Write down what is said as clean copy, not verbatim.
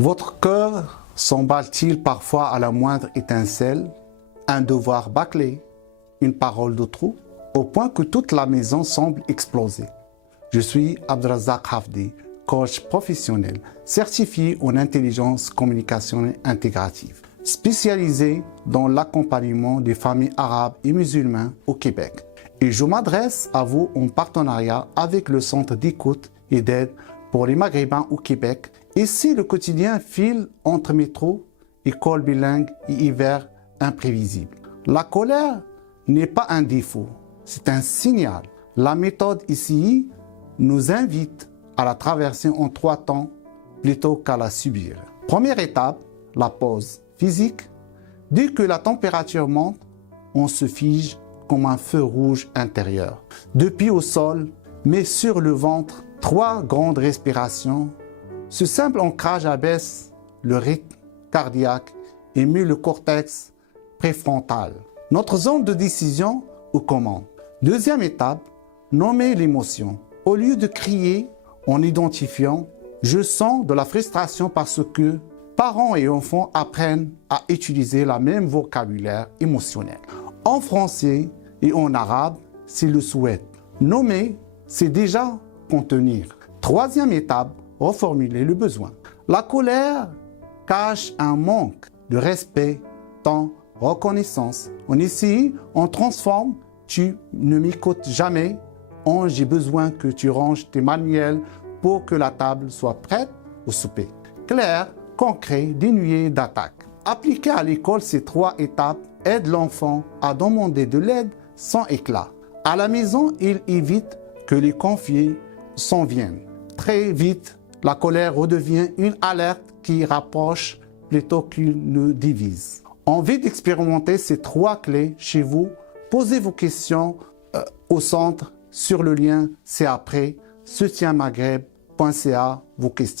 Votre cœur s'emballe-t-il parfois à la moindre étincelle, un devoir bâclé, une parole de trop, au point que toute la maison semble exploser? Je suis Abdelrazak Hafdi, coach professionnel, certifié en intelligence communication intégrative, spécialisé dans l'accompagnement des familles arabes et musulmanes au Québec. Et je m'adresse à vous en partenariat avec le Centre d'écoute et d'aide pour les Maghrébins au Québec. Et si le quotidien file entre métro, école bilingue et hiver imprévisible. La colère n'est pas un défaut, c'est un signal. La méthode ICI nous invite à la traverser en 3 temps plutôt qu'à la subir. Première étape, la pause physique. Dès que la température monte, on se fige comme un feu rouge intérieur. Depuis au sol, mais sur le ventre, 3 grandes respirations. Ce simple ancrage abaisse le rythme cardiaque et met le cortex préfrontal, notre zone de décision aux commandes. Deuxième étape, nommer l'émotion. Au lieu de crier en identifiant, je sens de la frustration parce que parents et enfants apprennent à utiliser le même vocabulaire émotionnel. En français et en arabe, s'ils le souhaitent. Nommer, c'est déjà contenir. Troisième étape, reformuler le besoin. La colère cache un manque de respect, temps, reconnaissance. On essaye, on transforme, tu ne m'écoutes jamais, en j'ai besoin que tu ranges tes manuels pour que la table soit prête au souper. Clair, concret, dénué d'attaque. Appliquer à l'école ces 3 étapes aide l'enfant à demander de l'aide sans éclat. À la maison, il évite que les conflits s'en viennent. Très vite, la colère redevient une alerte qui rapproche plutôt qu'il ne divise. Envie d'expérimenter ces 3 clés chez vous? Posez vos questions au centre sur le lien ci-après, soutienmaghreb.ca, vos questions.